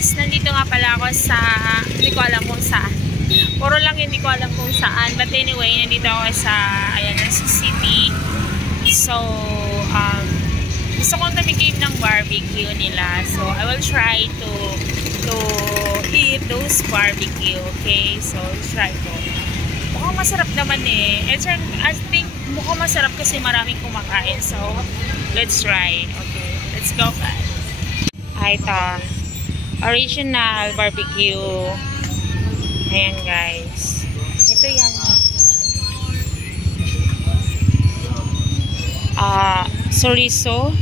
guys, nandito nga pala ako sa, hindi ko alam kung saan. Puro lang hindi ko alam kung saan. But anyway, nandito ako sa, ayan, sa city. So, gusto kong tumigim ng barbecue nila. So, I will try to eat those barbecue. Okay? So, try ko. Mukhang masarap naman eh. I think mukhang masarap kasi maraming kumakain. So, let's try. Okay? Let's go guys. Ito. Original barbecue. Ayan guys. Ito yan. Chorizo.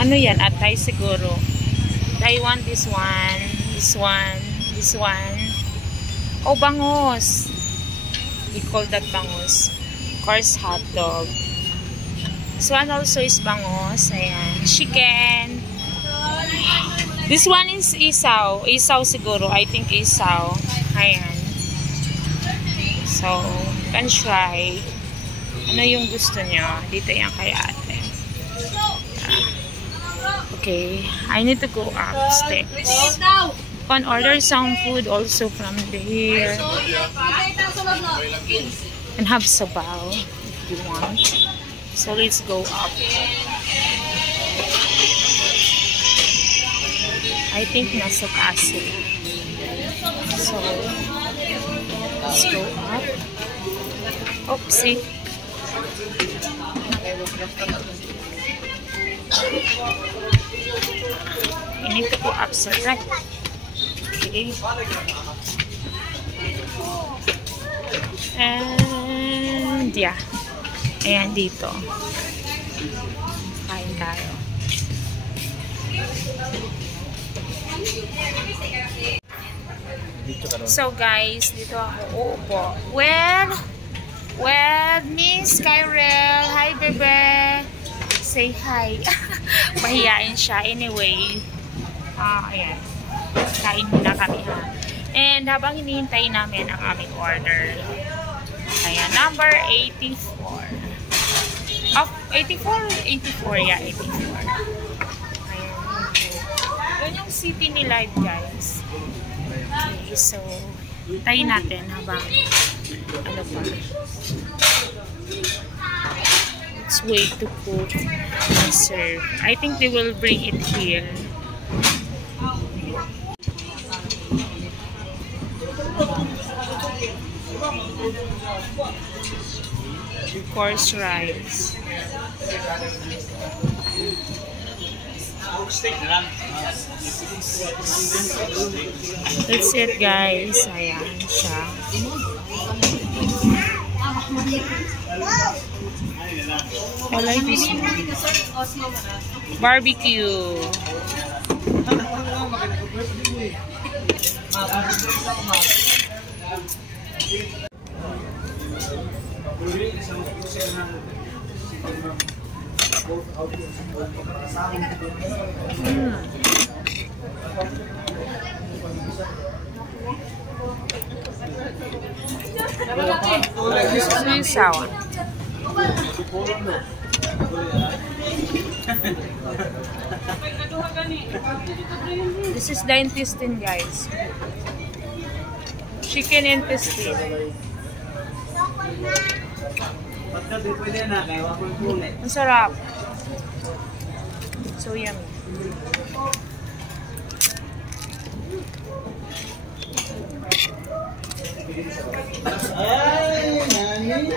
Ano yan? Atay siguro. I want this one. This one. This one. Oh, bangus. We call that bangus. Of course, hot dog. This one also is bangus. Ayan. Chicken. This one is isaw. Isaw siguro. I think isaw. Ayan. So, can try. Ano yung gusto nyo? Dito yan kay ate. Okay. I need to go upstairs. Can order some food also from there. And have sabaw if you want. So, let's go up. I think nasa kaso. So, let's go up. Oopsie. You need to go upstairs, right? Okay. And yeah. Ayan dito. Kain tayo. So guys, dito ako uupo. Well, Miss Kyrel. Hi, bebe. Say hi. Mahiyain siya. Anyway, ayan. Kain muna kami ha. And habang hinihintay namin ang aming order. Ayan, number 84. Oh, 84? 84, yeah, 84. Ayan. Yan yung city ni Live, guys. Okay, so, tayo natin habang ano pa. Let's wait to put and serve. I think they will bring it here. Of course, rice. That's it, guys. Ayan siya. I like this one. Barbecue. This is really sour. This is the intestine, guys. Chicken intestine. Ang sarap. So yummy. Ay, nani.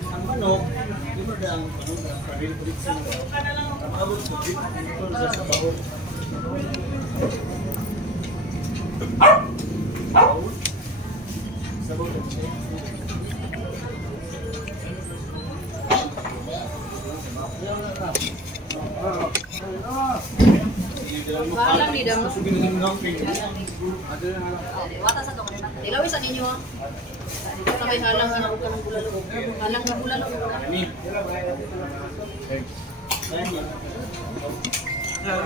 Ang manok, di ba ang parin-parin sa abot sa baho. Halang di dalam. Ada Wata sa to. Ilawis sa ninyo. Sabay halang na bulalo. Halang na bulalo. ini. Nah,